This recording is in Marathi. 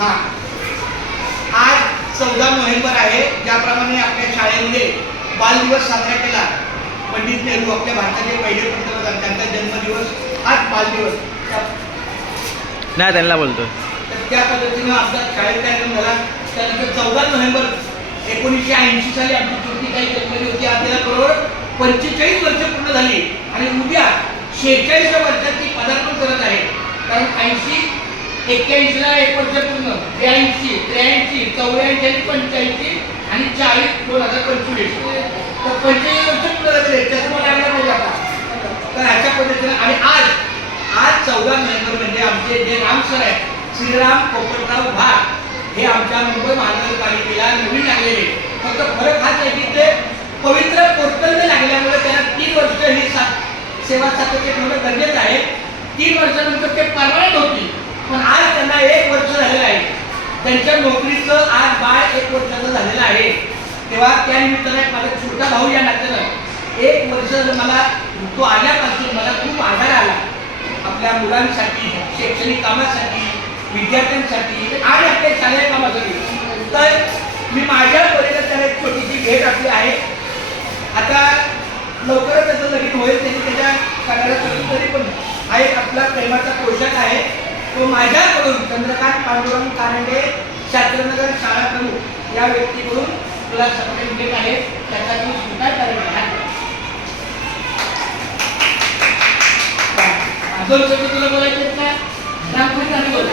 हां, आज 14 नोव्हेंबर आहे. ज्याप्रमाणे आपल्या शाळेमध्ये बालदिवस साजरा केला, पंडित नेहरू आपल्या भारताचे पहिले पंतप्रधान, त्यांचा जन्मदिवस आज बालदिवस नाही त्यांना बोलतो. तर त्या पद्धतीनं आपला शाळेत कार्यक्रम झाला. त्यानंतर 14 नोव्हेंबर 1980 साली आमची छोटी जन्मली होती. आज त्याला बरोबर 45 वर्ष पूर्ण झाली आणि उद्या 46व्या वर्षात ती पदार्पण करत आहे. कारण 80, 81ला 1 वर्ष पूर्ण, 82, 83, 84, 85 आणि 40, 2025. तर 45 वर्ष पूर्ण झाले. त्याच्यामुळे आपल्याला बोलू आता. तर ह्याच्या पद्धतीनं आणि आज 14 नोव्हेंबर म्हणजे आमचे जे राम सर आहेत, श्रीराम पोपटराव भाग, हे आमच्या मुंबई महानगरपालिकेला नवीन लागलेले. फक्त फरक हाच आहे की ते पवित्र पोर्टलने लागल्यामुळे त्यांना 3 वर्ष ही सेवा सातत्य ठेवणं गरजेचं आहे. 3 वर्षानंतर ते परमनंट होतील. पण आज त्यांना 1 वर्ष झालेलं आहे. त्यांच्या नोकरीचं आज बाळ 1 वर्षाचं झालेलं आहे. तेव्हा त्या निमित्ताने माझा छोटा भाऊ या नात्यानं 1 वर्ष मला तो आल्यापासून मला खूप आधार आला आपल्या मुलांसाठी, शैक्षणिक कामासाठी, विद्यार्थ्यांसाठी आणि आपल्या शालेय कामासाठी. तर मी माझ्या परीने त्याला एक छोटीशी भेट आपली आहे. आता लवकरच त्याचं लगीन होईल, त्याची त्याच्या कार्यालयात तरी पण हा एक आपला प्रेमाचा पोशाख आहे. तो माझ्याकडून चंद्रकांत पांडुरंग कारंडे, शास्त्रनगर शाळा प्रमुख या व्यक्तीकडून तुला सर्टिफिकेट आहे, त्याचा तू स्वीकार करायचा. दोन शब्द तुला बोलायचे का? रामकृष्ण बोला.